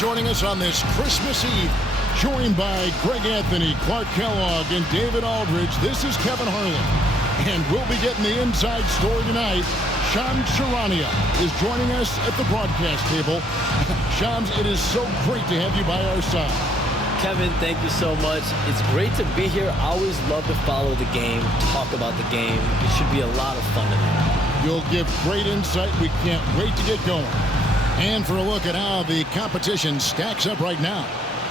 joining us on this Christmas Eve. Joined by Greg Anthony, Clark Kellogg, and David Aldridge, this is Kevin Harlan. And we'll be getting the inside story tonight. Shams Charania is joining us at the broadcast table. Shams, it is so great to have you by our side. Kevin, thank you so much. It's great to be here. I always love to follow the game, talk about the game. It should be a lot of fun tonight. You'll give great insight. We can't wait to get going. And for a look at how the competition stacks up right now,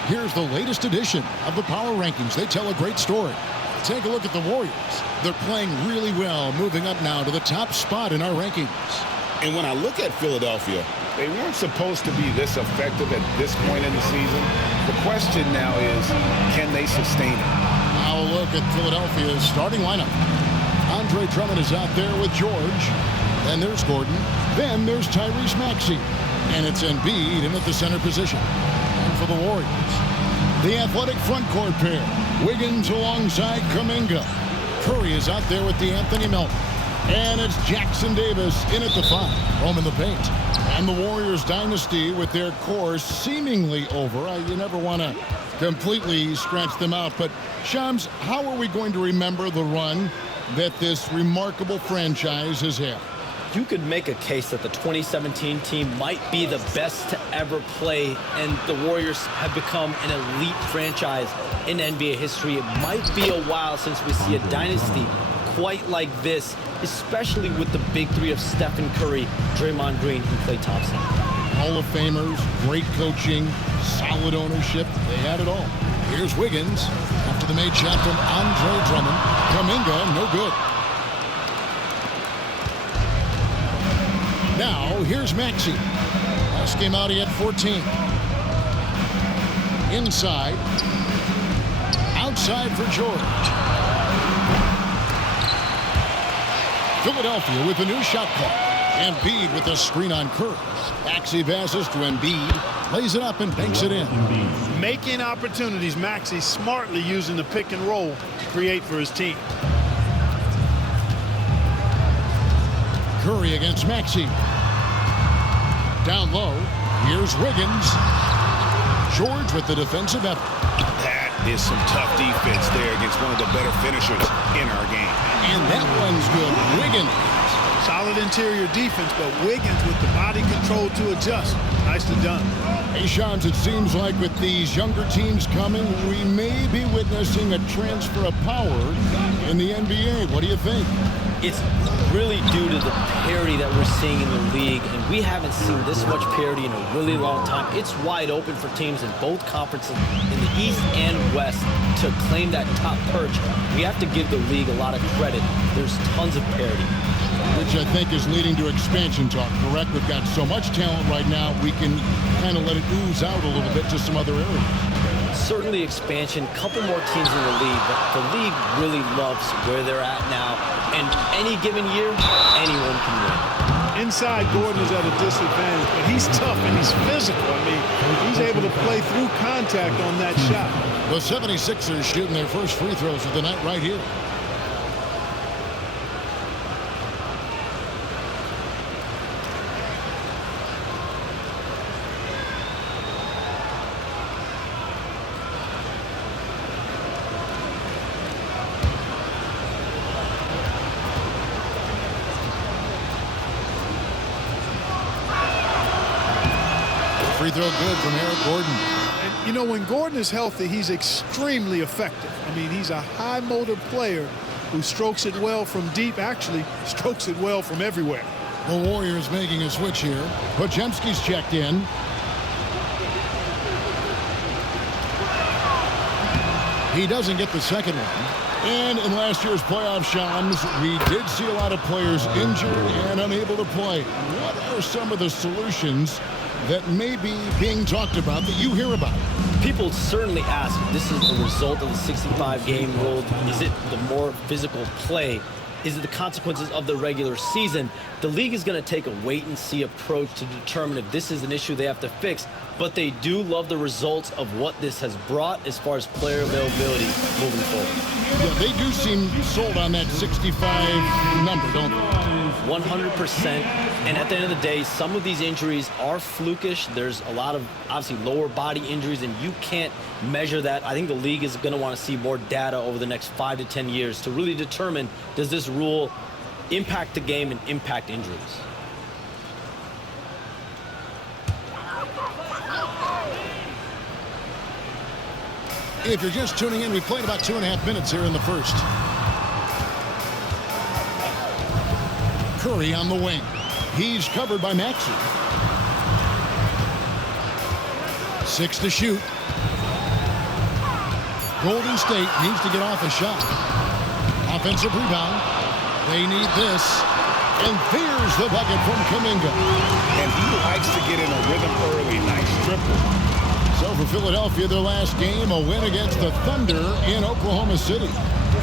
here's the latest edition of the Power Rankings. They tell a great story. Take a look at the Warriors. They're playing really well, moving up now to the top spot in our rankings. And when I look at Philadelphia, they weren't supposed to be this effective at this point in the season. The question now is, can they sustain it? Now a look at Philadelphia's starting lineup. Andre Drummond is out there with George. Then there's Gordon. Then there's Tyrese Maxey. And it's Embiid in at the center position. And for the Warriors, the athletic front court pair. Wiggins alongside Kuminga. Curry is out there with DeAnthony Melton. And it's Jackson Davis in at the 5, roaming the paint. And the Warriors dynasty with their core seemingly over. You never want to completely scratch them out. But, Shams, how are we going to remember the run that this remarkable franchise has had? You could make a case that the 2017 team might be the best to ever play, and the Warriors have become an elite franchise in NBA history. It might be a while since we see a dynasty quite like this, especially with the big three of Stephen Curry, Draymond Green, and Klay Thompson. Hall of Famers, great coaching, solid ownership. They had it all. Here's Wiggins after the made shot from Andre Drummond. Kuminga, no good. Now, here's Maxey. Last game out, he had 14. Inside. Outside for George. Philadelphia with a new shot clock. Embiid with the screen on Curry. Maxey passes to Embiid. Lays it up and banks it in. Making opportunities. Maxey smartly using the pick and roll to create for his team. Curry against Maxey. Down low. Here's Wiggins. George with the defensive effort. That is some tough defense there against one of the better finishers in our game. And that one's good. Wiggins. Solid interior defense, but Wiggins with the body control to adjust. Nicely done. Hey, Shams, it seems like with these younger teams coming, we may be witnessing a transfer of power in the NBA. What do you think? It's really due to the parity that we're seeing in the league, and we haven't seen this much parity in a really long time. It's wide open for teams in both conferences, in the East and West, to claim that top perch. We have to give the league a lot of credit. There's tons of parity. Which I think is leading to expansion talk, correct? We've got so much talent right now, we can kind of let it ooze out a little bit to some other areas. Certainly expansion, couple more teams in the league, but the league really loves where they're at now. And any given year, anyone can win. Inside, Gordon is at a disadvantage, but he's tough and he's physical. I mean, he's able to play through contact on that shot. The 76ers shooting their first free throws of the night right here. Free throw good from Eric Gordon. And, you know, when Gordon is healthy, he's extremely effective. I mean, he's a high motor player who strokes it well from deep, actually strokes it well from everywhere. The Warriors making a switch here. Podziemski's checked in. He doesn't get the second one. And in last year's playoff, Shams, we did see a lot of players injured and unable to play. What are some of the solutions that may be being talked about that you hear about? People certainly ask, this is a result of the 65-game rule. Is it the more physical play? Is it the consequences of the regular season? The league is going to take a wait-and-see approach to determine if this is an issue they have to fix. but they do love the results of what this has brought as far as player availability moving forward. Yeah, they do seem sold on that 65 number, don't they? 100%. And at the end of the day, some of these injuries are flukish. There's a lot of, obviously, lower body injuries, and you can't measure that. I think the league is going to want to see more data over the next 5 to 10 years to really determine, does this rule impact the game and impact injuries? If you're just tuning in, we played about 2.5 minutes here in the first. Curry on the wing. He's covered by Maxey. 6 to shoot. Golden State needs to get off a shot. Offensive rebound. They need this. And there's the bucket from Kuminga. And he likes to get in a rhythm early. Nice triple. So for Philadelphia, their last game, a win against the Thunder in Oklahoma City.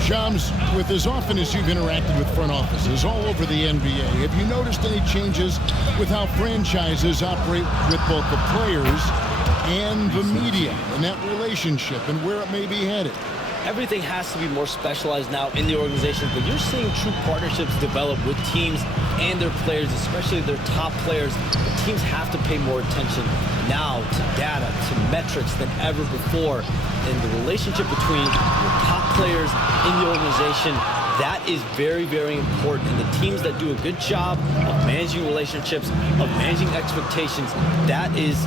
Shams, with as often as you've interacted with front offices all over the NBA, have you noticed any changes with how franchises operate with both the players and the media and that relationship and where it may be headed? Everything has to be more specialized now in the organization, but you're seeing true partnerships develop with teams and their players, especially their top players. The teams have to pay more attention now to data, to metrics than ever before. And the relationship between your top players in the organization, that is very, very important. And the teams that do a good job of managing relationships, of managing expectations, that is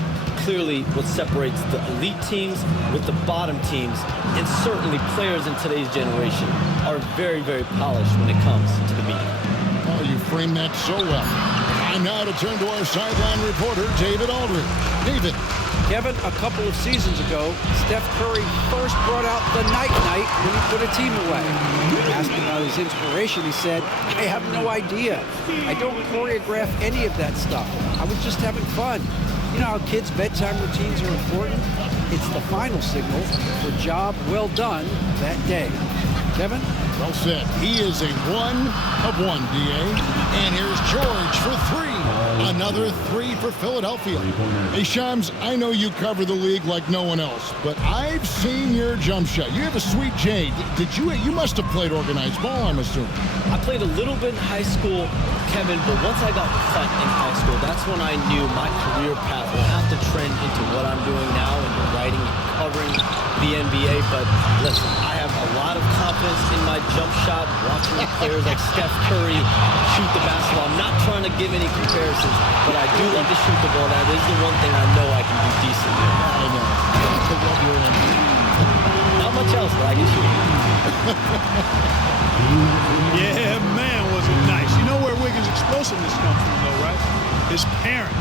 clearly what separates the elite teams with the bottom teams. And certainly players in today's generation are very, very polished when it comes to the media. Oh, you framed that so well. Time now to turn to our sideline reporter, David Aldridge. David. Kevin, a couple of seasons ago, Steph Curry first brought out the night-night when he put a team away. Asked about his inspiration, he said, "I have no idea. I don't choreograph any of that stuff. I was just having fun." You know how kids' bedtime routines are important? It's the final signal for job well done that day. Kevin? Well said. He is a 1 of 1, D.A. And here's George for 3. Another 3 for Philadelphia. Hey, Shams, I know you cover the league like no one else, but I've seen your jump shot. You have a sweet J. You must have played organized ball, I'm assuming. I played a little bit in high school, Kevin, but once I got cut in high school, that's when I knew my career path will have to trend into what I'm doing now and writing and covering the NBA. But listen, I have a lot of confidence in my jump shot, watching the players like Steph Curry shoot the basketball. I'm not trying to give any comparisons, but I do love to shoot the ball. That is the one thing I know I can do decently. I know. I love your energy. Not much else, but I can shoot. Yeah, man, was it nice. You know where Wiggins' explosiveness comes from, though, right? His parent,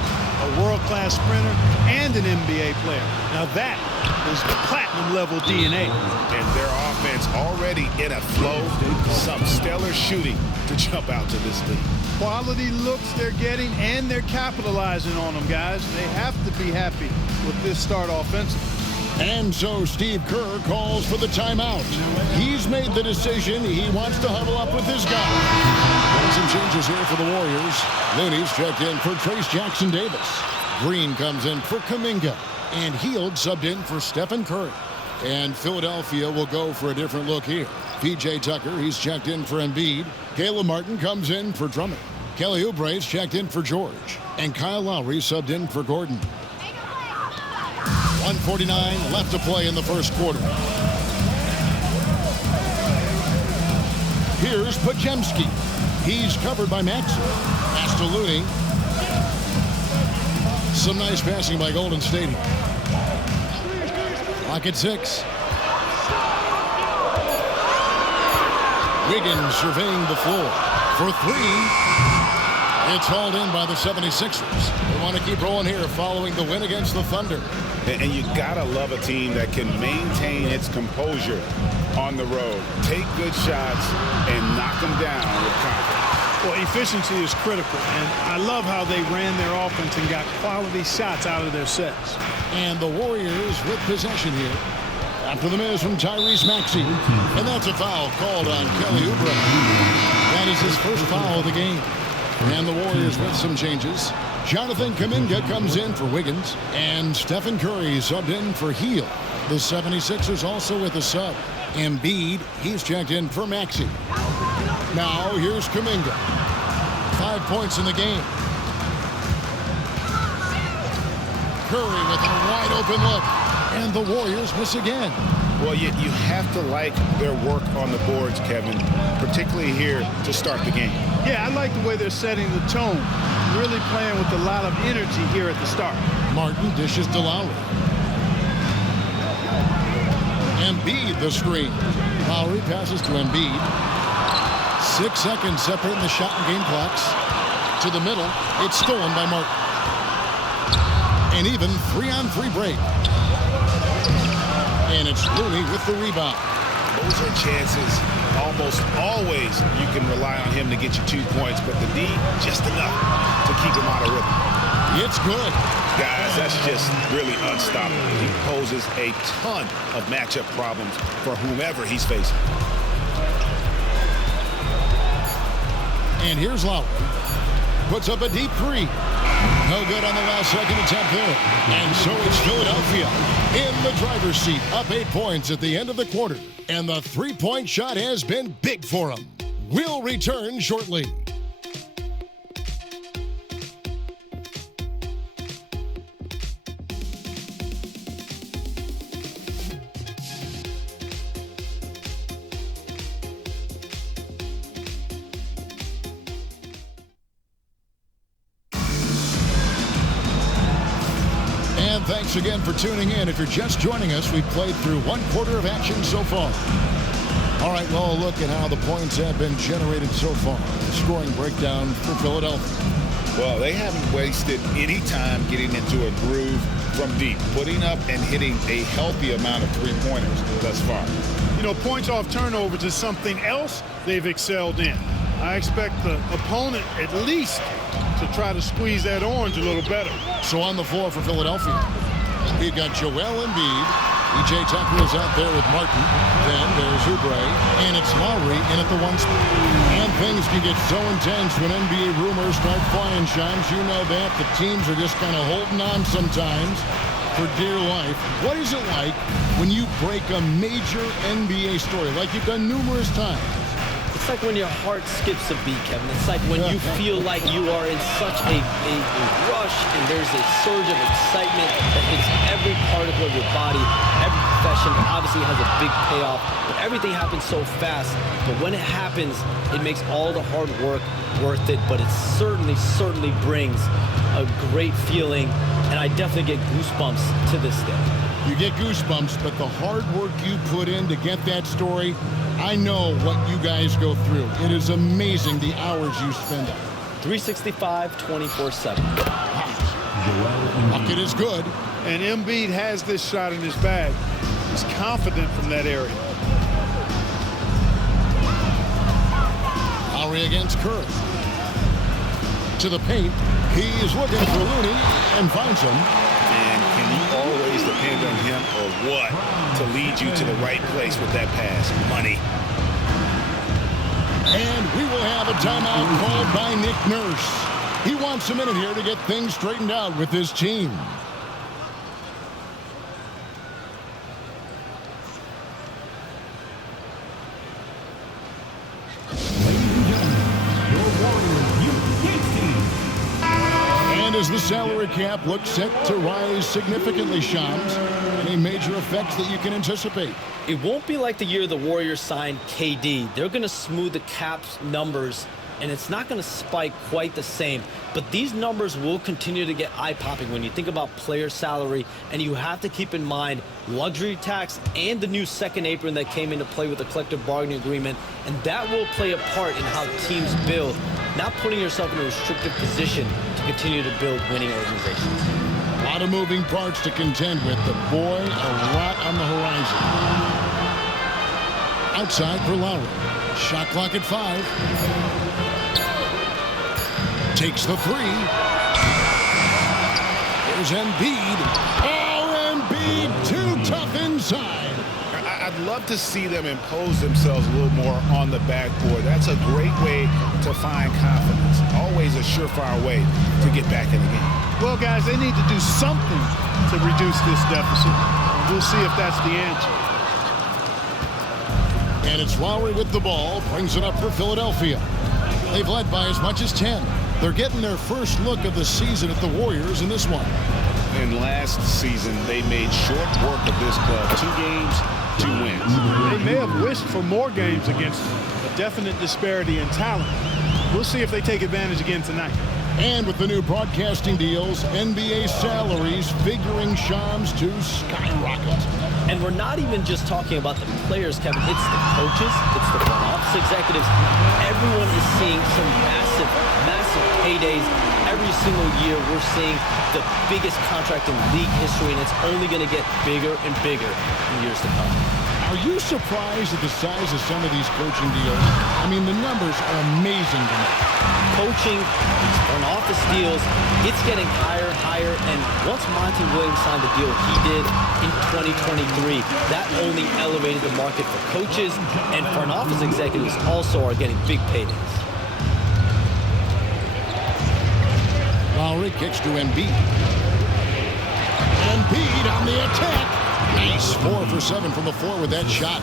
a world-class sprinter and an NBA player. Now that is platinum-level DNA. And their offense already in a flow. Some stellar shooting to jump out to this league. Quality looks they're getting, and they're capitalizing on them, guys. They have to be happy with this start offensively. And so Steve Kerr calls for the timeout. He's made the decision. He wants to huddle up with his guy. And some changes here for the Warriors. Looney's checked in for Trace Jackson-Davis. Green comes in for Kuminga. And Hield subbed in for Stephen Curry. And Philadelphia will go for a different look here. P.J. Tucker, he's checked in for Embiid. Caleb Martin comes in for Drummond. Kelly Oubre's checked in for George. And Kyle Lowry subbed in for Gordon. 1:49 left to play in the first quarter. Here's Podziemski. He's covered by Maxey. Pass to Looney. Some nice passing by Golden State. Clock at 6. Wiggins surveying the floor for 3. It's hauled in by the 76ers. They want to keep rolling here following the win against the Thunder. And you gotta love a team that can maintain its composure on the road, take good shots, and knock them down with confidence. Well, efficiency is critical, and I love how they ran their offense and got quality shots out of their sets. And the Warriors with possession here. After the miss from Tyrese Maxey. And that's a foul called on Kelly Oubre. That is his first foul of the game. And the Warriors with some changes. Jonathan Kuminga comes in for Wiggins, and Stephen Curry subbed in for Hield. The 76ers also with a sub. Embiid, he's checked in for Maxey. Now here's Kuminga. 5 points in the game. Curry with a wide open look, and the Warriors miss again. Well, you have to like their work on the boards, Kevin, particularly here to start the game. Yeah, I like the way they're setting the tone. Really playing with a lot of energy here at the start. Martin dishes to Lowry. Embiid the screen. Lowry passes to Embiid. 6 seconds separating the shot and game clocks. To the middle. It's stolen by Martin. An even 3-on-3 break. And it's Looney with the rebound. Those are chances almost always you can rely on him to get you 2 points, but the D, just enough to keep him out of rhythm. It's good. Guys, that's just really unstoppable. He poses a ton of matchup problems for whomever he's facing. And here's Lowry. Puts up a deep three. No good on the last second attempt there. And so it's Philadelphia in the driver's seat, up 8 points at the end of the quarter. And the three-point shot has been big for them. We'll return shortly. Thanks again for tuning in. If you're just joining us, we've played through 1/4 of action so far. All right, well, look at how the points have been generated so far. The scoring breakdown for Philadelphia. Well, they haven't wasted any time getting into a groove from deep, putting up and hitting a healthy amount of three-pointers thus far. You know, points off turnovers is something else they've excelled in. I expect the opponent at least to try to squeeze that orange a little better. So on the floor for Philadelphia, we've got Joel Embiid. PJ Tucker is out there with Martin. Then there's Oubre, and it's Lowry in at the 1 spot. And things can get so intense when NBA rumors start flying, Shams. You know that. The teams are just kind of holding on sometimes for dear life. What is it like when you break a major NBA story, like you've done numerous times? It's like when your heart skips a beat, Kevin. It's like when you feel like you are in such a rush and there's a surge of excitement that hits every particle of your body. Every profession obviously has a big payoff, but everything happens so fast. But when it happens, it makes all the hard work worth it, but it certainly brings a great feeling, and I definitely get goosebumps to this day. You get goosebumps, but the hard work you put in to get that story, I know what you guys go through. It is amazing the hours you spend on it. 365, 24/7. Bucket is good. And Embiid has this shot in his bag. He's confident from that area. Lowry against Curry. To the paint. He is looking for Looney and finds him. And can you always depend on him or what to lead you to the right place with that pass? Money. And we will have a timeout called by Nick Nurse. He wants a minute here to get things straightened out with his team. And as the salary cap looks set to rise significantly, Shams, any major effects that you can anticipate? It won't be like the year the Warriors signed KD. They're going to smooth the cap's numbers, and it's not going to spike quite the same. But these numbers will continue to get eye-popping when you think about player salary, and you have to keep in mind luxury tax and the new second apron that came into play with the collective bargaining agreement, and that will play a part in how teams build, not putting yourself in a restrictive position to continue to build winning organizations. A lot of moving parts to contend with, but boy, a lot on the horizon. Outside for Lowry. Shot clock at 5. Takes the 3. There's Embiid. Oh, Embiid, too tough inside. I I'd love to see them impose themselves a little more on the backboard. That's a great way to find confidence. Always a surefire way to get back in the game. Well, guys, they need to do something to reduce this deficit. We'll see if that's the answer. And it's Lowry with the ball, brings it up for Philadelphia. They've led by as much as 10. They're getting their first look of the season at the Warriors in this one. And last season, they made short work of this club. 2 games, 2 wins. They may have wished for more games against them. A definite disparity in talent. We'll see if they take advantage again tonight. And with the new broadcasting deals, NBA salaries figuring Shams to skyrocket. And we're not even just talking about the players, Kevin. It's the coaches. It's the front office executives. Everyone is seeing some massive, massive paydays. Every single year, we're seeing the biggest contract in league history, and it's only going to get bigger and bigger in years to come. Are you surprised at the size of some of these coaching deals? I mean, the numbers are amazing to me. Coaching, these front office deals, it's getting higher and higher. And once Monty Williams signed the deal he did in 2023, that only elevated the market for coaches, and front office executives also are getting big paydays. Lowry kicks to Embiid. Embiid on the attack. Nice 4 for 7 from the floor with that shot.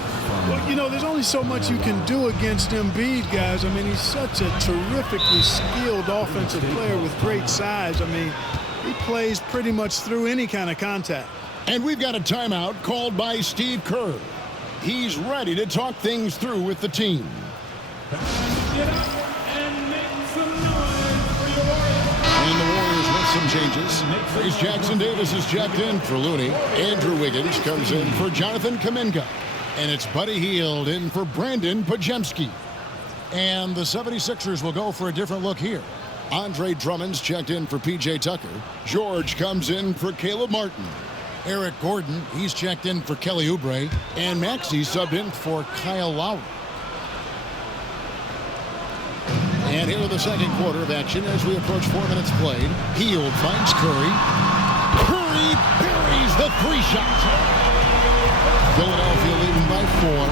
Well, you know, there's only so much you can do against Embiid, guys. I mean, he's such a terrifically skilled offensive player with great size. I mean, he plays pretty much through any kind of contact. And we've got a timeout called by Steve Kerr. He's ready to talk things through with the team. And the Warriors make some changes. Trace Jackson Davis is checked in for Looney. Andrew Wiggins comes in for Jonathan Kuminga. And it's Buddy Hield in for Brandon Podziemski. And the 76ers will go for a different look here. Andre Drummond's checked in for P.J. Tucker. George comes in for Caleb Martin. Eric Gordon, he's checked in for Kelly Oubre. And Maxey subbed in for Kyle Lowry. And here in the second quarter of action as we approach 4 minutes played. Hield finds Curry. Curry buries the 3-shot. Philadelphia leading by 4.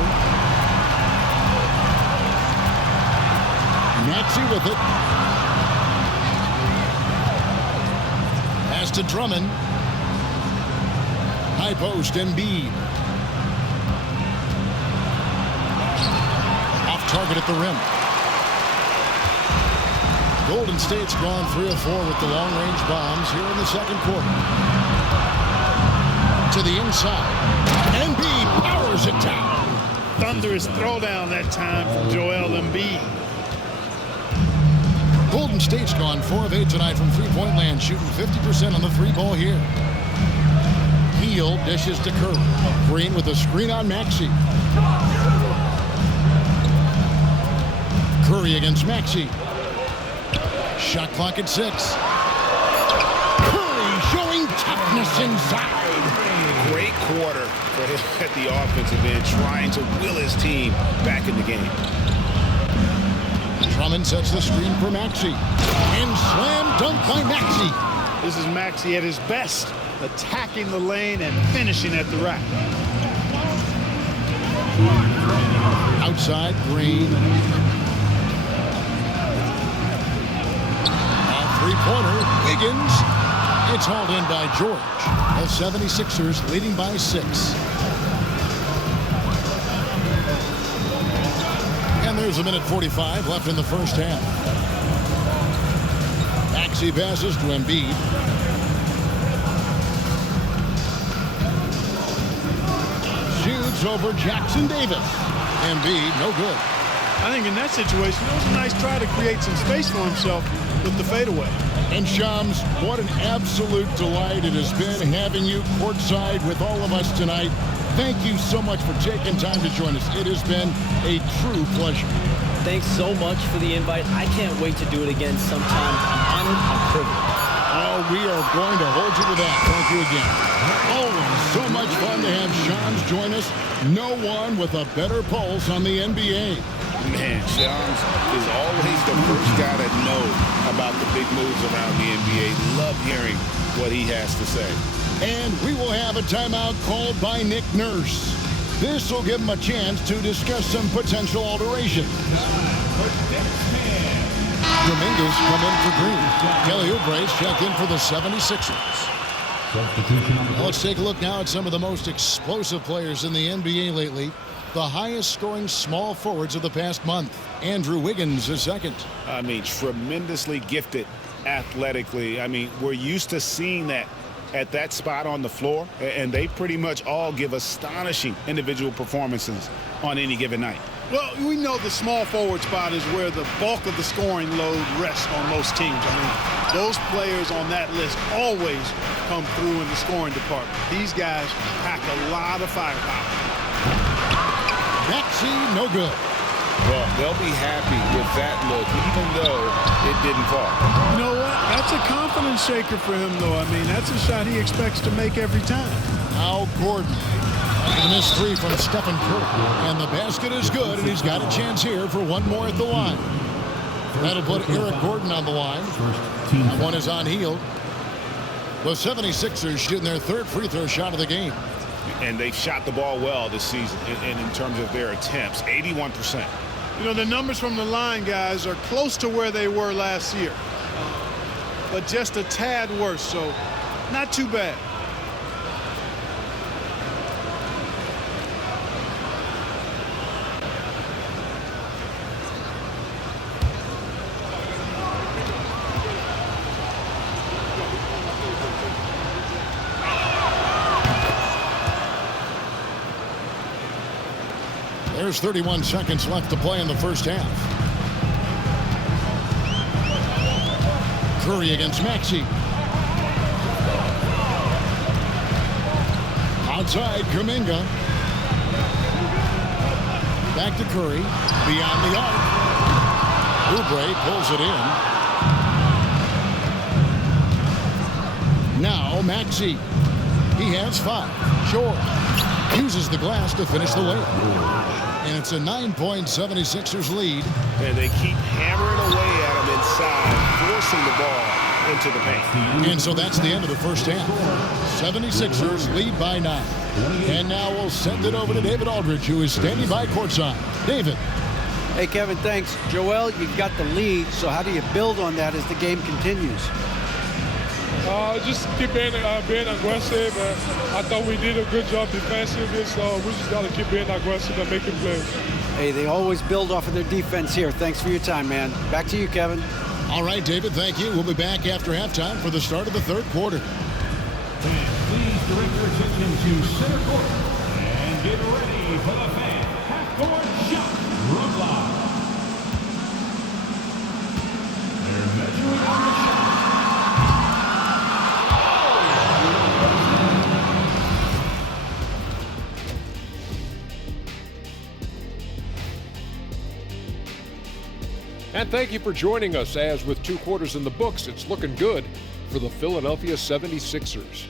Maxey with it. Pass to Drummond. High post, Embiid. Off target at the rim. Golden State's gone 3 of 4 with the long-range bombs here in the second quarter. To the inside. Embiid powers it down. Thunderous throwdown that time from Joel Embiid. Golden State's gone 4 of 8 tonight from three-point land, shooting 50% on the 3-ball here. Hield dishes to Curry. Green with a screen on Maxey. Curry against Maxey. Shot clock at 6. Curry showing toughness inside. Great quarter for him at the offensive end, trying to will his team back in the game. Drummond sets the screen for Maxey. And slam dunk by Maxey. This is Maxey at his best, attacking the lane and finishing at the rack. Outside, Green. Three-pointer, Wiggins. It's hauled in by George. The 76ers leading by 6. And there's a minute 45 left in the first half. Maxey passes to Embiid. Shoots over Jackson Davis. Embiid, no good. I think in that situation, it was a nice try to create some space for himself with the fadeaway. And Shams, what an absolute delight it has been having you courtside with all of us tonight. Thank you so much for taking time to join us. It has been a true pleasure. Thanks so much for the invite. I can't wait to do it again sometime. I'm honored. I'm privileged. Oh, we are going to hold you to that. Thank you again. Always so much fun to have Shams join us. No one with a better pulse on the NBA. Man, Shams is always the first guy to know about the big moves around the NBA. Love hearing what he has to say. And we will have a timeout called by Nick Nurse. This will give them a chance to discuss some potential alterations. Dominguez come in for Green. Kelly Oubre's checked in for the 76ers. Well, let's take a look now at some of the most explosive players in the NBA lately. The highest scoring small forwards of the past month. Andrew Wiggins is second. I mean, tremendously gifted athletically. I mean, we're used to seeing that at that spot on the floor, and they pretty much all give astonishing individual performances on any given night. Well, we know the small forward spot is where the bulk of the scoring load rests on most teams. I mean, those players on that list always come through in the scoring department. These guys pack a lot of firepower. Maxey, no good. Well, they'll be happy with that look, even though it didn't fall. You know what? That's a confidence shaker for him, though. I mean, that's a shot he expects to make every time. Now Gordon. The missed three from Stephen Curry. And the basket is good, and he's got a chance here for one more at the line. That'll put Eric Gordon on the line. That one is on heel. The 76ers shooting their third free throw shot of the game. And they've shot the ball well this season in terms of their attempts, 81%. You know, the numbers from the line, guys, are close to where they were last year. But just a tad worse, so not too bad. There's 31 seconds left to play in the first half. Curry against Maxey. Outside, Kuminga. Back to Curry. Beyond the arc. Oubre pulls it in. Now Maxey. He has 5. Short. Uses the glass to finish the layup. And it's a 9-point 76ers lead. And they keep hammering away at him inside, forcing the ball into the paint. And so that's the end of the first half. 76ers lead by 9. And now we'll send it over to David Aldridge, who is standing by courtside. David. Hey, Kevin, thanks. Joel, you got the lead, so how do you build on that as the game continues? Just keep being aggressive. I thought we did a good job defensively, so we just got to keep being aggressive and making plays. Hey, they always build off of their defense here. Thanks for your time, man. Back to you, Kevin. All right, David, thank you. We'll be back after halftime for the start of the third quarter. Please direct your attention to center court and get ready for the fan half-court shot from live. They're measuring on the shot. And thank you for joining us, as with 2 quarters in the books, it's looking good for the Philadelphia 76ers.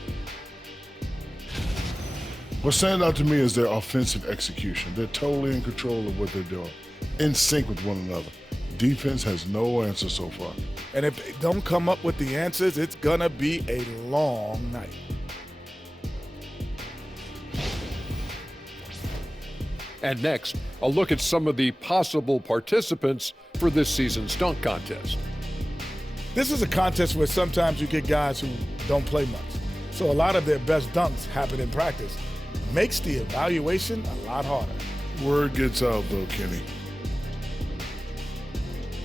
What stands out to me is their offensive execution. They're totally in control of what they're doing, in sync with one another. Defense has no answer so far. And if they don't come up with the answers, it's gonna be a long night. And next, a look at some of the possible participants for this season's dunk contest. This is a contest where sometimes you get guys who don't play much. So a lot of their best dunks happen in practice. Makes the evaluation a lot harder. Word gets out, though, Kenny.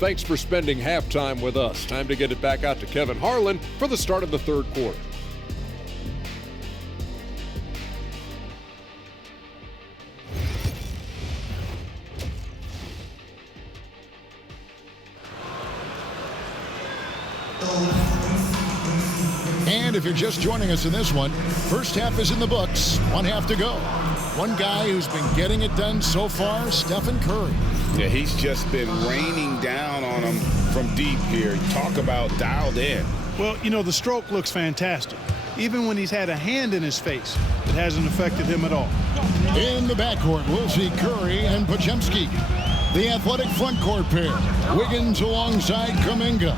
Thanks for spending halftime with us. Time to get it back out to Kevin Harlan for the start of the third quarter. And if you're just joining us in this one, first half is in the books. 1 half to go. One guy who's been getting it done so far, Stephen Curry. Yeah, he's just been raining down on him from deep here. Talk about dialed in. Well, you know, the stroke looks fantastic. Even when he's had a hand in his face, it hasn't affected him at all. In the backcourt, we'll see Curry and Podziemski. The athletic front court pair. Wiggins alongside Kuminga.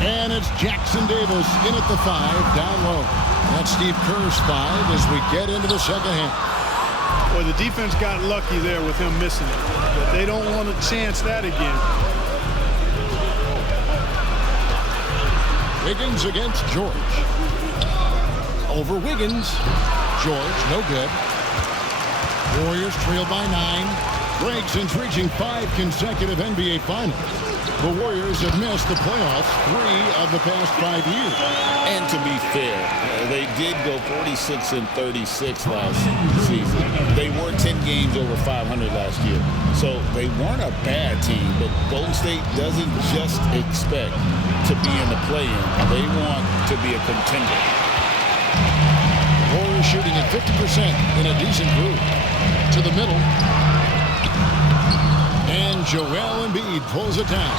And it's Jackson Davis in at the 5, down low. That's Steve Kerr's 5 as we get into the second half. Boy, the defense got lucky there with him missing it. But they don't want to chance that again. Wiggins against George. Over Wiggins. George, no good. Warriors trail by 9. Greg, since reaching 5 consecutive NBA Finals, the Warriors have missed the playoffs 3 of the past 5 years. And to be fair, they did go 46-36 last season. They were 10 games over 500 last year. So they weren't a bad team, but Golden State doesn't just expect to be in the play-in. They want to be a contender. Warriors shooting at 50% in a decent group. To the middle. And Joel Embiid pulls it down.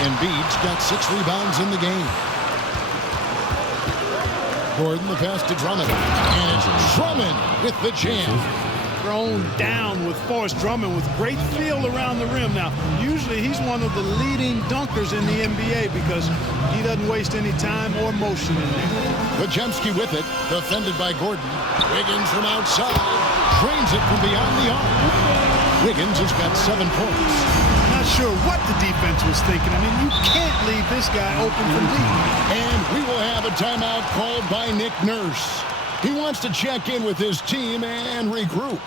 Embiid's got 6 rebounds in the game. Gordon, the pass to Drummond. And it's Drummond with the jam. Thrown down with Forrest Drummond with great feel around the rim. Now, usually he's one of the leading dunkers in the NBA because he doesn't waste any time or motion in there. Podziemski with it, defended by Gordon. Wiggins from outside, drains it from beyond the arc. Wiggins has got 7 points. Not sure what the defense was thinking. I mean, you can't leave this guy open from deep. And we will have a timeout called by Nick Nurse. He wants to check in with his team and regroup.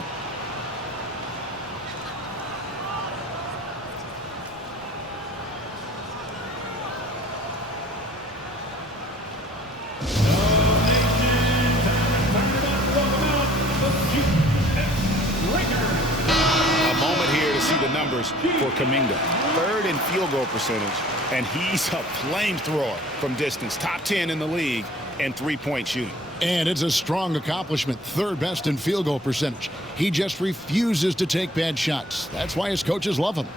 For Kuminga, 3rd in field goal percentage, and he's a flamethrower from distance. Top 10 in the league in 3-point shooting. And it's a strong accomplishment. 3rd best in field goal percentage. He just refuses to take bad shots. That's why his coaches love him.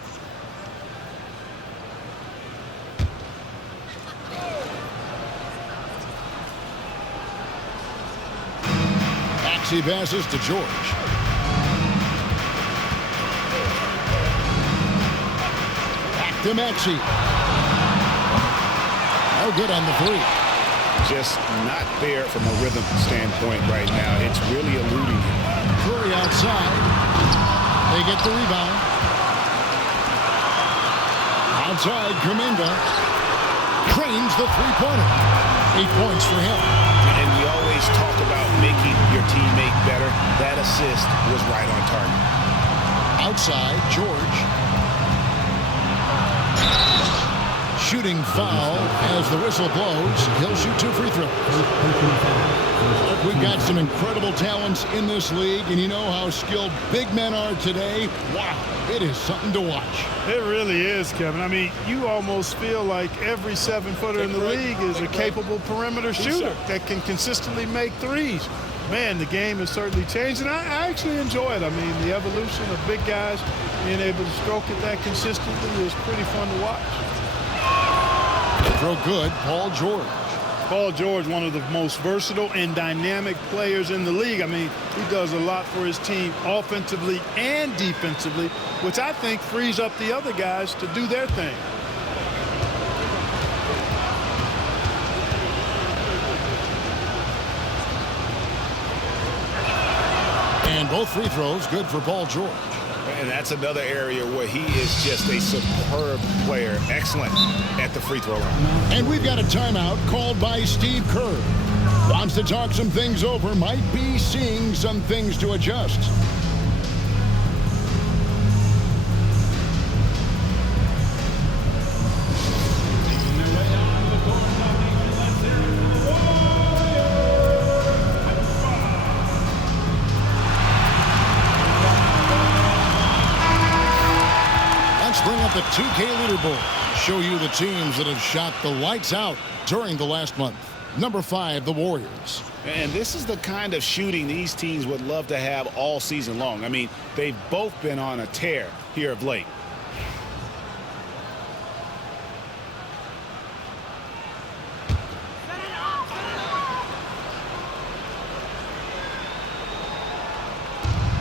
Maxey passes to George. To Maxey. No good on the 3. Just not there from a rhythm standpoint right now. It's really eluding him. Curry outside. They get the rebound. Outside, Kuminga cranes the 3-pointer. 8 points for him. And we always talk about making your teammate better. That assist was right on target. Outside, George. Shooting foul as the whistle blows. He'll shoot 2 free throws. We've got some incredible talents in this league, and you know how skilled big men are today. Wow, it is something to watch. It really is, Kevin. I mean, you almost feel like every 7-footer in the league is a capable perimeter shooter that can consistently make threes. Man, the game has certainly changed, and I actually enjoy it. I mean, the evolution of big guys being able to stroke it that consistently is pretty fun to watch. Throw good, Paul George. Paul George, one of the most versatile and dynamic players in the league. I mean, he does a lot for his team offensively and defensively, which I think frees up the other guys to do their thing. And both free throws good for Paul George. And that's another area where he is just a superb player. Excellent at the free throw line. And we've got a timeout called by Steve Kerr. Wants to talk some things over. Might be seeing some things to adjust. The 2K leaderboard. Show you the teams that have shot the lights out during the last month. Number 5, the Warriors. And this is the kind of shooting these teams would love to have all season long. I mean, they've both been on a tear here of late.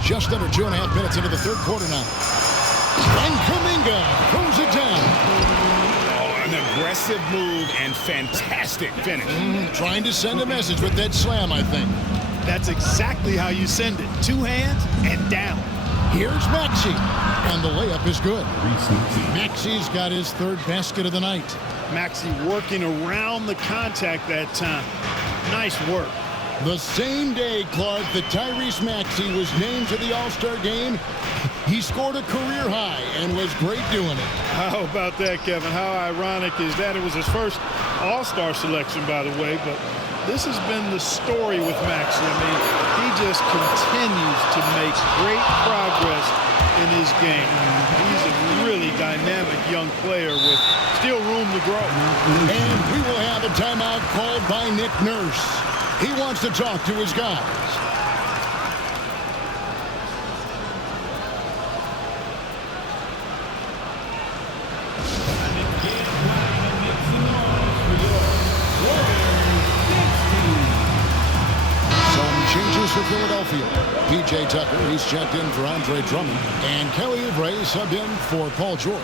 Just under 2.5 minutes into the 3rd quarter now. And Kuminga throws it down. Oh, an aggressive move and fantastic finish. Trying to send a message with that slam, I think. That's exactly how you send it. 2 hands and down. Here's Maxey, and the layup is good. Maxey's got his 3rd basket of the night. Maxey working around the contact that time. Nice work. The same day, Clark, that Tyrese Maxey was named to the All-Star game, he scored a career high and was great doing it. How about that, Kevin? How ironic is that? It was his first All-Star selection, by the way, but this has been the story with Maxey. I mean, he just continues to make great progress in his game. He's a really dynamic young player with still room to grow. And we will have a timeout called by Nick Nurse. He wants to talk to his guys. For Philadelphia, P.J. Tucker, he's checked in for Andre Drummond, and Kelly Oubre subbed in for Paul George.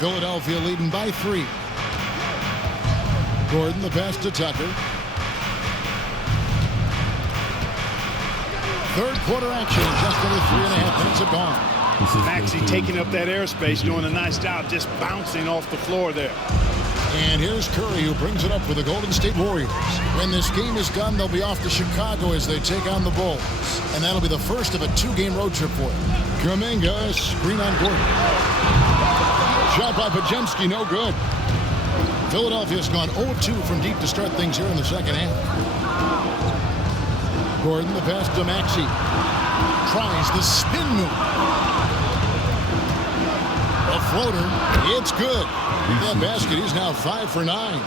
Philadelphia leading by 3. Gordon, the pass to Tucker. 3rd quarter action, just under 3.5 minutes have gone. Maxey taking up that airspace, doing a nice job, just bouncing off the floor there. And here's Curry, who brings it up for the Golden State Warriors. When this game is done, they'll be off to Chicago as they take on the Bulls. And that'll be the first of a 2-game road trip for them. Kuminga, screen on Gordon. Shot by Podziemski, no good. Philadelphia's gone 0-2 from deep to start things here in the second half. Gordon, the pass to Maxey. Tries the spin move. A floater. It's good. That basket, he's now 5 for 9.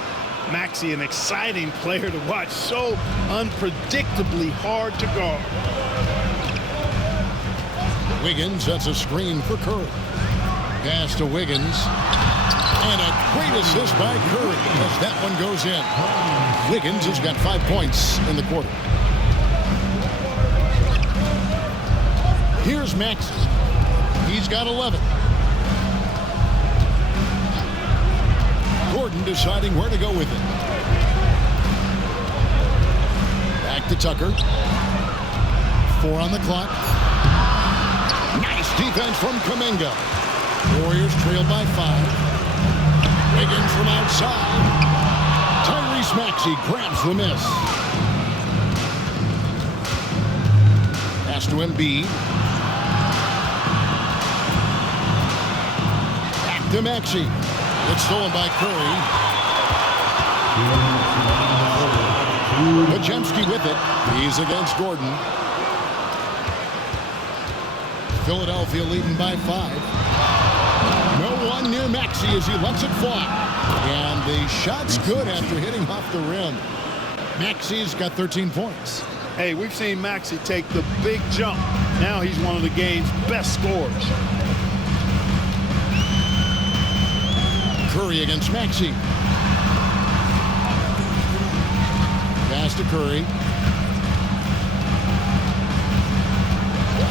Maxey, an exciting player to watch. So unpredictably hard to guard. Wiggins sets a screen for Curry. Pass to Wiggins. And a great assist by Curry as that one goes in. Wiggins has got 5 points in the quarter. Here's Maxey. He's got 11. Gordon deciding where to go with it. Back to Tucker. 4 on the clock. Nice defense from Kuminga. Warriors trail by 5. Wiggins from outside. Tyrese Maxey grabs the miss. Pass to Embiid. Back to Maxey. It's stolen by Curry. Podziemski with it. He's against Gordon. Philadelphia leading by 5. No one near Maxey as he lets it fly. And the shot's good after hitting off the rim. Maxey's got 13 points. Hey, we've seen Maxey take the big jump. Now he's one of the game's best scorers. Curry against Maxey. Pass to Curry.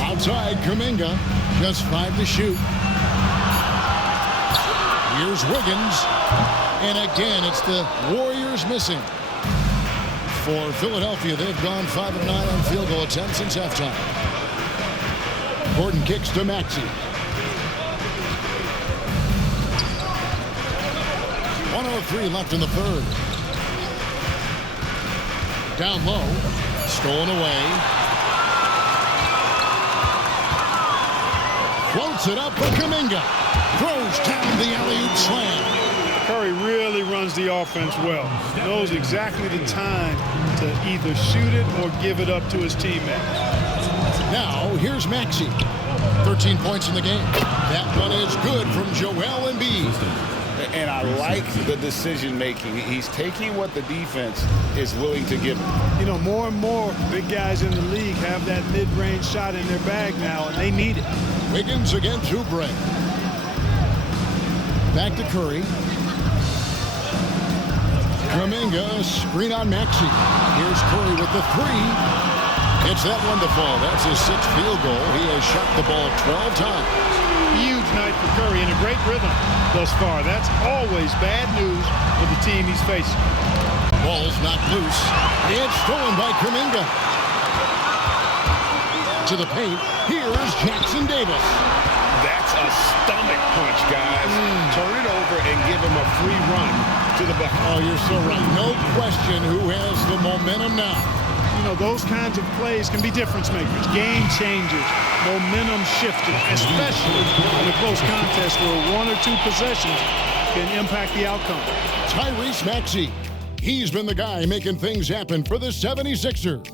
Outside, Kuminga. Just 5 to shoot. Here's Wiggins. And again, it's the Warriors missing. For Philadelphia, they've gone 5 of 9 on field goal attempts since halftime. Gordon kicks to Maxey. 1:03 left in the third. Down low. Stolen away. Floats it up for Kuminga. Throws down the alley-oop slam. Curry really runs the offense well. Knows exactly the time to either shoot it or give it up to his teammate. Now, here's Maxey. 13 points in the game. That one is good from Joel Embiid. And I like the decision-making. He's taking what the defense is willing to give him. You know, more and more big guys in the league have that mid-range shot in their bag now, and they need it. Wiggins against Oubre. Back to Curry. Kuminga, screen on Maxey. Here's Curry with the 3. Hits that one to fall. That's his 6th field goal. He has shot the ball 12 times. Huge night for Curry and a great rhythm thus far. That's always bad news for the team he's facing. Ball's knocked loose. It's stolen by Kuminga. To the paint. Here's Jackson Davis. That's a stomach punch, guys. Turn it over and give him a free run to the back. Oh, you're so right. No question who has the momentum now. You know, those kinds of plays can be difference makers, game changers, momentum shifters, especially in a close contest where 1 or 2 possessions can impact the outcome. Tyrese Maxey. He's been the guy making things happen for the 76ers.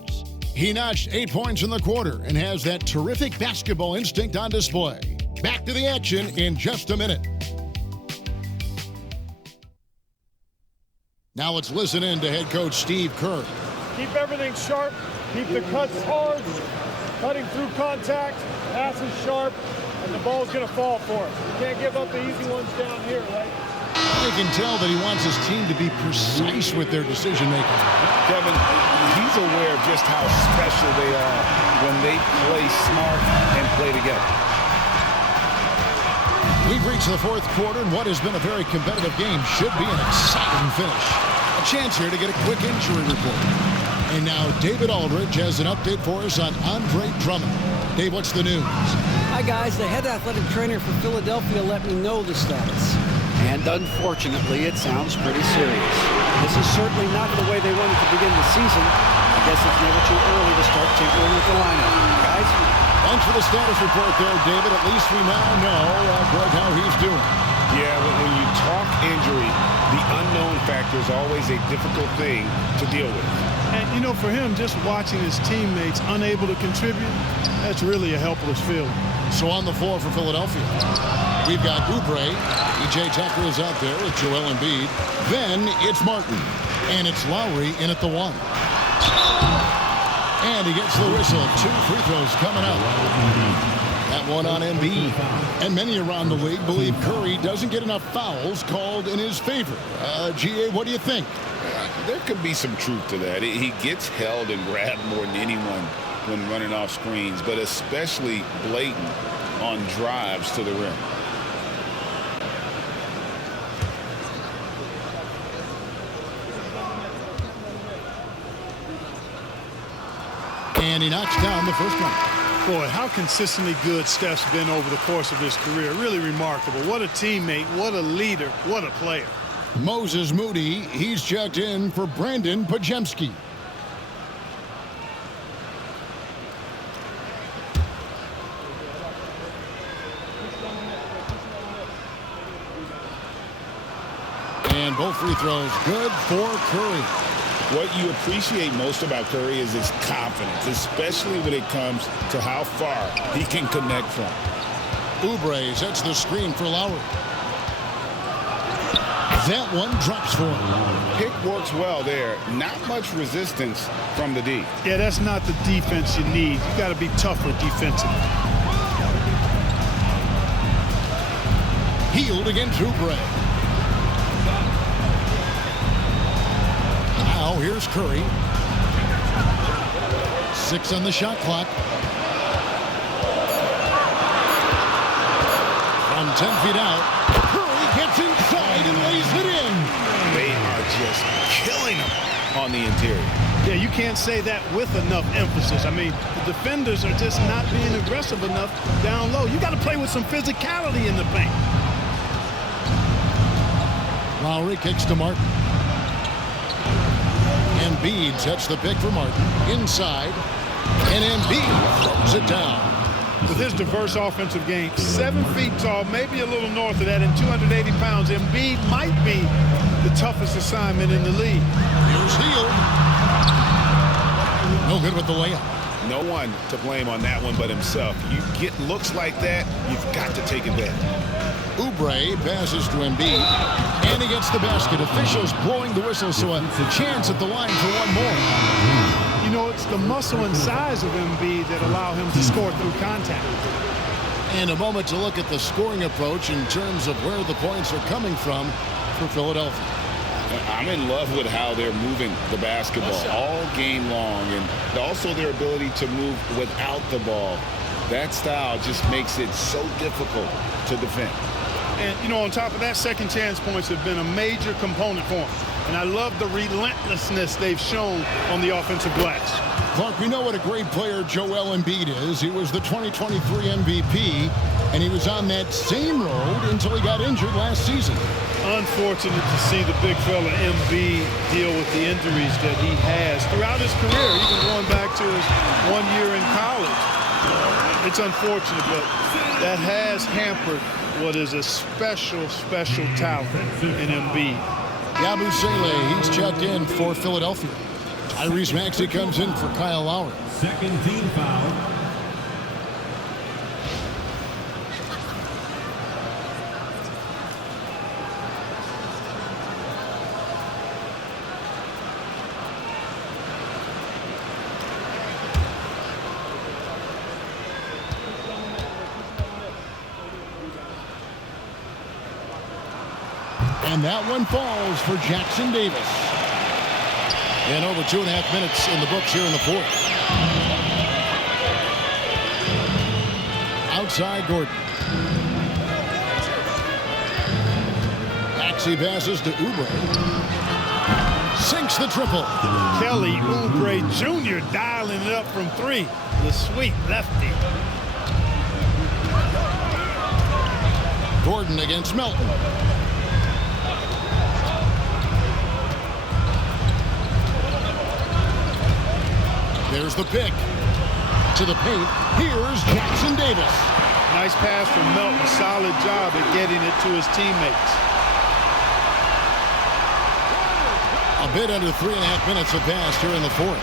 He notched 8 points in the quarter and has that terrific basketball instinct on display. Back to the action in just a minute. Now let's listen in to head coach Steve Kerr. Keep everything sharp. Keep the cuts hard. Cutting through contact. Passes sharp. And the ball's going to fall for us. You can't give up the easy ones down here, right? You can tell that he wants his team to be precise with their decision-making. Kevin, he's aware of just how special they are when they play smart and play together. We've reached the 4th quarter, and what has been a very competitive game should be an exciting finish. A chance here to get a quick injury report. And now David Aldridge has an update for us on Andre Drummond. Dave, what's the news? Hi, guys. The head athletic trainer for Philadelphia let me know the status. And unfortunately, it sounds pretty serious. This is certainly not the way they wanted to begin the season. I guess it's never too early to start tinkering with the lineup. Guys? Thanks for the status report there, David. At least we now know, Greg, how he's doing. Yeah, when you talk injury, the unknown factor is always a difficult thing to deal with. And, you know, for him, just watching his teammates unable to contribute, that's really a helpless feeling. So on the floor for Philadelphia, we've got Oubre. PJ Tucker is out there with Joel Embiid. Then it's Martin. And it's Lowry in at the 1. And he gets the whistle. 2 free throws coming up. That one on Embiid. And many around the league believe Curry doesn't get enough fouls called in his favor. GA, what do you think? There could be some truth to that. He gets held and grabbed more than anyone when running off screens, but especially blatant on drives to the rim. And he knocks down the first one. Boy, how consistently good Steph's been over the course of his career. Really remarkable. What a teammate, what a leader, what a player. Moses Moody, he's checked in for Brandon Podziemski. And both free throws good for Curry. What you appreciate most about Curry is his confidence, especially when it comes to how far he can connect from. Oubre sets the screen for Lowry. That one drops for him. Pick works well there. Not much resistance from the D. Yeah, that's not the defense you need. You got to be tougher defensively. Healed against Oubre. Now here's Curry. 6 on the shot clock. From 10 feet out, Curry gets inside and lays it in. They are just killing him on the interior. Yeah, you can't say that with enough emphasis. I mean, the defenders are just not being aggressive enough down low. You got to play with some physicality in the paint. Lowry kicks to Martin. Embiid sets the pick for Martin. Inside. And Embiid throws it down. With his diverse offensive game, 7 feet tall, maybe a little north of that, and 280 pounds, Embiid might be the toughest assignment in the league. Here's Hield. No good with the layup. No one to blame on that one but himself. You get looks like that, you've got to take advantage. Oubre passes to Embiid, and he gets the basket. Officials blowing the whistle, so a chance at the line for one more. You know, it's the muscle and size of Embiid that allow him to score through contact. And a moment to look at the scoring approach in terms of where the points are coming from for Philadelphia. I'm in love with how they're moving the basketball all game long, and also their ability to move without the ball. That style just makes it so difficult to defend. And, you know, on top of that, second chance points have been a major component for them. And I love the relentlessness they've shown on the offensive glass. Clark, we know what a great player Joel Embiid is. He was the 2023 MVP, and he was on that same road until he got injured last season. Unfortunate to see the big fella Embiid deal with the injuries that he has throughout his career, even going back to his 1 year in college. It's unfortunate, but that has hampered what is a special, special talent in Embiid. Yabusele, he's checked in for Philadelphia. Tyrese Maxey comes in for Kyle Lowry. Second team foul. And that one falls for Jackson Davis. And over 2.5 minutes in the books here in the fourth. Outside Gordon. Maxey passes to Oubre. Sinks the triple. Kelly Oubre Jr. dialing it up from three. The sweet lefty. Gordon against Melton. There's the pick. To the paint. Here's Jackson Davis. Nice pass from Melton. Solid job at getting it to his teammates. A bit under 3.5 minutes have passed here in the fourth.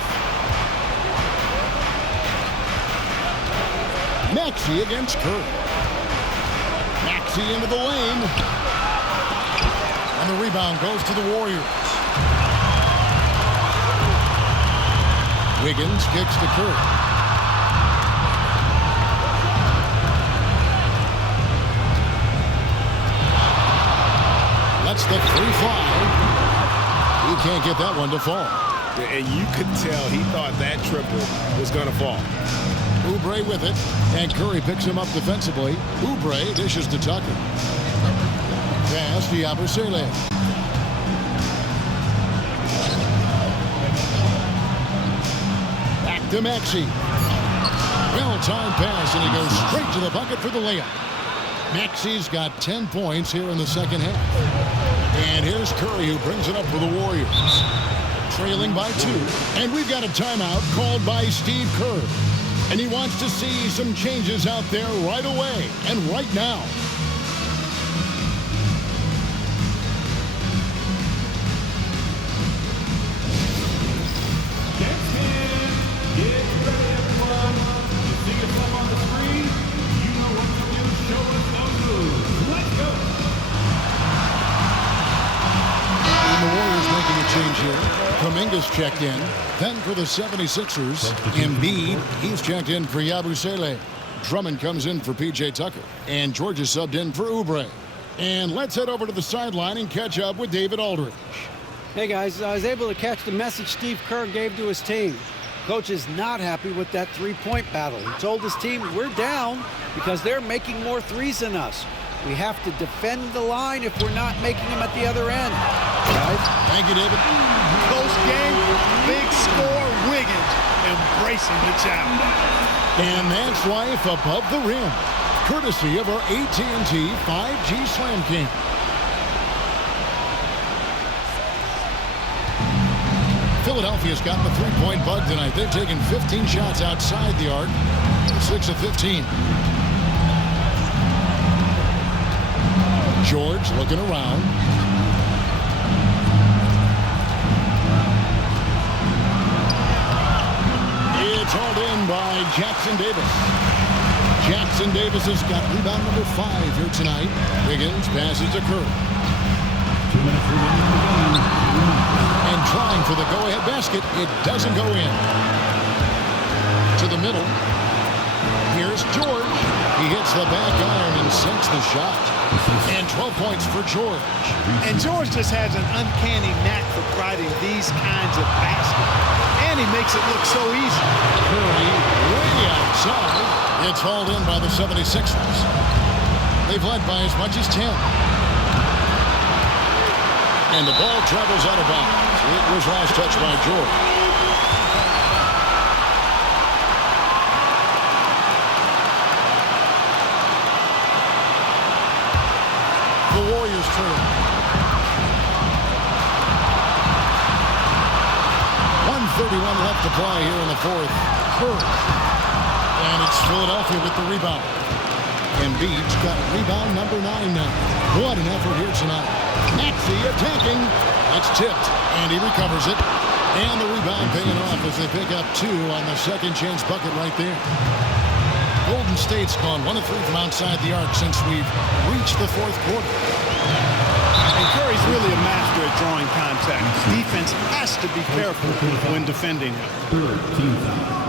Maxey against Curry. Maxey into the lane. And the rebound goes to the Warriors. Wiggins kicks to Curry. Lets the three fly. He can't get that one to fall. And you could tell he thought that triple was going to fall. Oubre with it, and Curry picks him up defensively. Oubre dishes to Tucker. Pass to Yabusele. Back to Maxey. Well-timed pass, and he goes straight to the bucket for the layup. Maxey's got 10 points here in the second half. And here's Curry, who brings it up for the Warriors. Trailing by 2. And we've got a timeout called by Steve Kerr. And he wants to see some changes out there right away and right now. Change here. Kuminga's checked in. Then for the 76ers, Embiid, he's checked in for Yabusele. Drummond comes in for P.J. Tucker. And George is subbed in for Oubre. And let's head over to the sideline and catch up with David Aldridge. Hey, guys, I was able to catch the message Steve Kerr gave to his team. Coach is not happy with that three-point battle. He told his team, we're down because they're making more threes than us. We have to defend the line if we're not making them at the other end. Guys? Thank you, David. Close game, big score, Wiggins embracing the challenge. And that's life above the rim, courtesy of our AT&T 5G Slam King. Philadelphia's gotten the three-point bug tonight. They've taken 15 shots outside the arc, 6 of 15. George looking around. It's hauled in by Jackson Davis. Jackson Davis has got rebound number 5 here tonight. Wiggins passes to Curry. 2 minutes remaining in the game. And trying for the go-ahead basket. It doesn't go in. To the middle. Here's George. He hits the back iron and sinks the shot. And 12 points for George. And George just has an uncanny knack for providing these kinds of baskets. And he makes it look so easy. Curry way outside. It's hauled in by the 76ers. They've led by as much as 10. And the ball travels out of bounds. It was last touched by George. The Warriors trail. 1:31 left to play here in the fourth. Curry. And it's Philadelphia with the rebound. Embiid's got rebound number 9 now. What an effort here tonight. Maxey attacking. It's tipped, and he recovers it. And the rebound paying off as they pick up 2 on the second chance bucket right there. Golden State's gone 1 of 3 from outside the arc since we've reached the fourth quarter. And Curry's really a master at drawing contact. Defense has to be careful when defending him. Third team foul.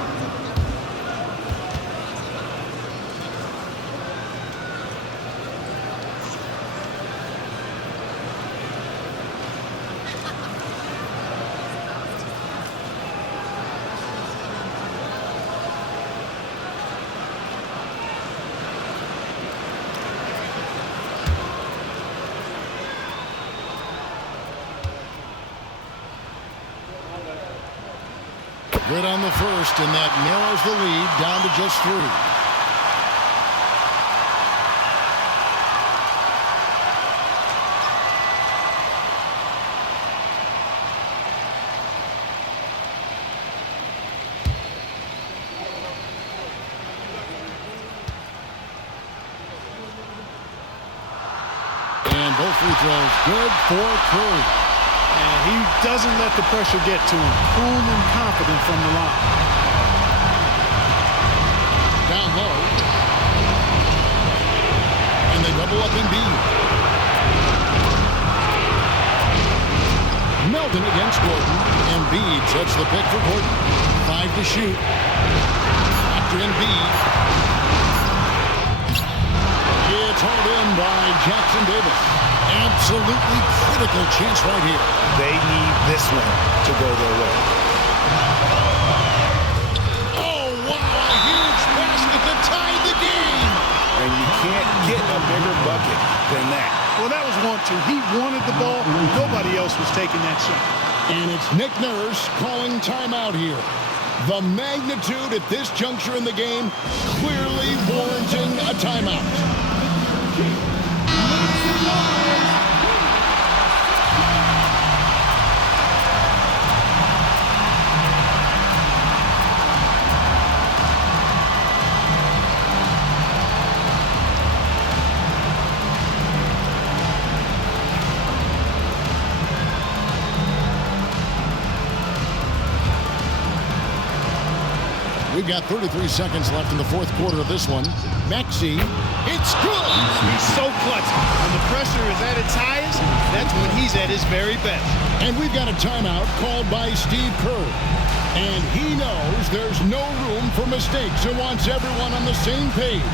Good on the first, and that narrows the lead down to just 3. And both free throws good for Curry. And he doesn't let the pressure get to him. Cool and confident from the line. Down low. And they double up Embiid. Melton against Gordon. Embiid sets the pick for Gordon. 5 to shoot. After Embiid. It's hauled in by Jackson Davis. Absolutely critical chance right here. They need this one to go their way. Oh, wow, a huge basket to tie the game. And you can't get a bigger bucket than that. Well, that was 1-2. He wanted the ball. Nobody else was taking that shot. And it's Nick Nurse calling timeout here. The magnitude at this juncture in the game clearly warranting a timeout. We've got 33 seconds left in the fourth quarter of this one. Maxey, it's good. He's so clutch. When the pressure is at its highest, that's when he's at his very best. And we've got a timeout called by Steve Kerr. And he knows there's no room for mistakes and wants everyone on the same page.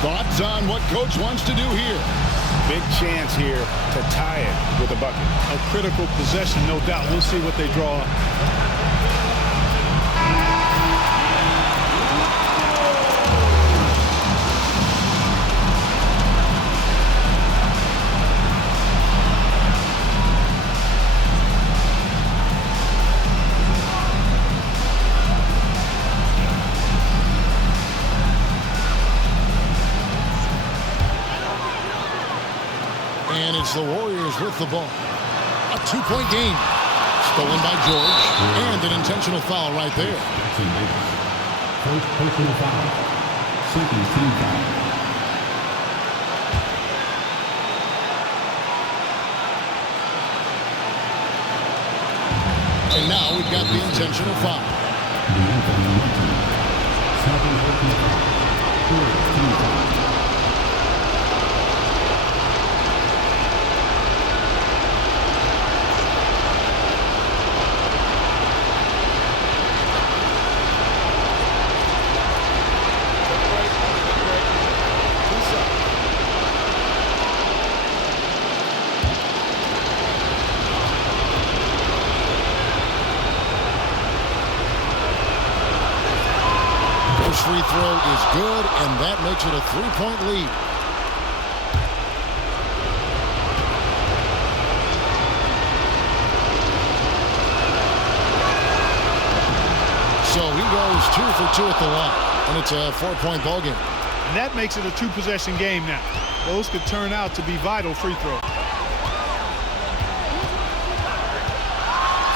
Thoughts on what Coach wants to do here? Big chance here to tie it with a bucket. A critical possession, no doubt. We'll see what they draw up. And it's the Warriors with the ball. A 2-point game. Stolen by George. And an intentional foul right there. First personal foul. Second team foul. And now we've got the intentional foul. Second personal foul. Third team foul. First free throw is good, and that makes it a 3-point lead. So he goes 2 for 2 at the line, and it's a 4-point ball game. And that makes it a 2-possession game now. Those could turn out to be vital free throws.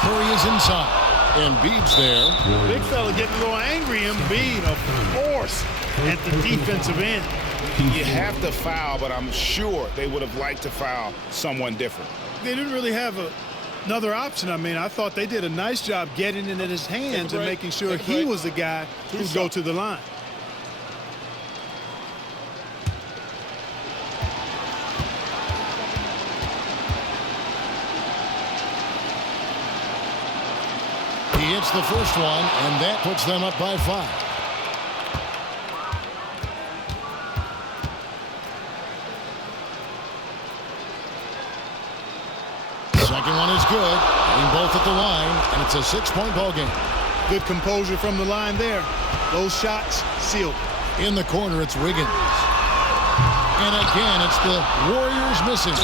Curry is inside. Embiid's there. Big fella getting a little angry. Embiid, a force at the defensive end. You have to foul, but I'm sure they would have liked to foul someone different. They didn't really have another option. I mean, I thought they did a nice job getting it in his hands and making sure he was the guy who'd go to the line. He hits the first one, and that puts them up by 5. Second one is good. Getting both at the line, and it's a 6-point ball game. Good composure from the line there. Those shots sealed. In the corner, it's Wiggins. And again, it's the Warriors missing.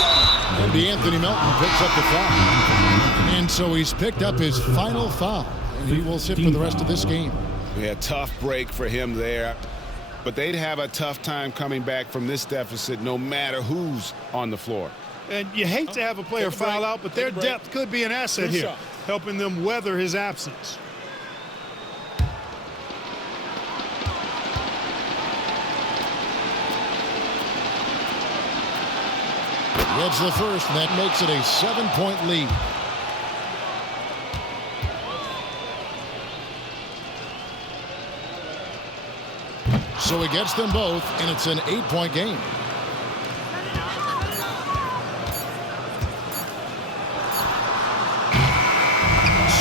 And Anthony Melton picks up the foul. And so he's picked up his final foul. And he will sit for the rest of this game. Yeah, tough break for him there. But they'd have a tough time coming back from this deficit no matter who's on the floor. And you hate to have a player foul out, but their depth could be an asset here, helping them weather his absence. Gets the first, and that makes it a 7-point lead. So he gets them both, and it's an 8-point game.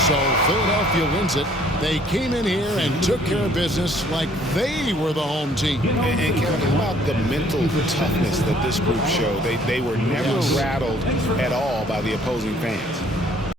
So Philadelphia wins it. They came in here and took care of business like they were the home team. And Kevin, how about the mental toughness that this group showed? They were never rattled at all by the opposing fans.